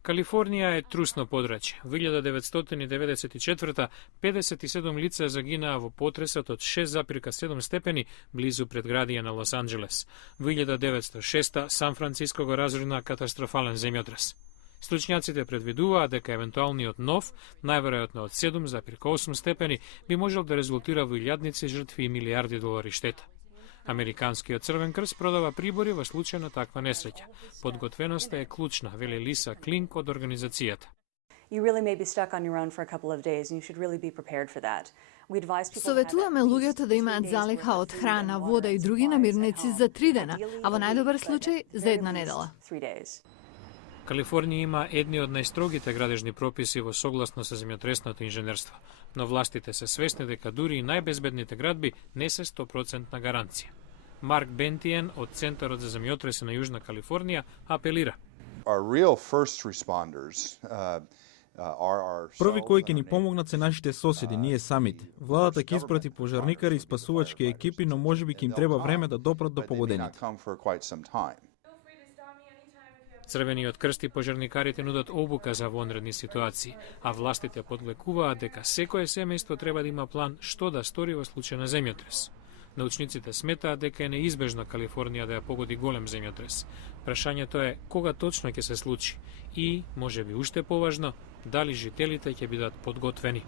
Калифорнија е трусно подрачје. Во 1994 57 лица загинаа во потресот од 6,7 степени близу предградија на Лос Анџелес. Во 1906 Сан Франциско го разруна катастрофален земјотрес. Стручњаците предвидуваат дека евентуалниот нов, најверојатно од 7,8 степени, би можел да резултира во илјадници жртви и милијарди долари штета. Американскиот Црвен крст продава прибори во случај на таква несреќа. Подготвеноста е клучна, вели Лиса Клинк од организацијата. Советуваме луѓето да имаат залиха од храна, вода и други намирници за 3 дена, а во најдобар случај за 1 недела. Калифорнија има едни од најстрогите градежни прописи во согласно со земјотресното инженерство, но властите се свесни дека дури и најбезбедните градби не се 100% гаранција. Марк Бентиен од Центарот за земјотреси на Јужна Калифорнија апелира. Први кои ќе ни помогнат се нашите соседи, ние самите. Владата ќе испрати пожарникари и спасувачки екипи, но можеби ќе им треба време да допрат до погодените. Црвениот крст и пожарникарите нудат обука за вонредни ситуации, а властите подглекуваат дека секое семејство треба да има план што да стори во случај на земјотрес. Научниците сметаат дека е неизбежно Калифорнија да ја погоди голем земјотрес. Прашањето е кога точно ќе се случи и, можеби уште поважно, дали жителите ќе бидат подготвени.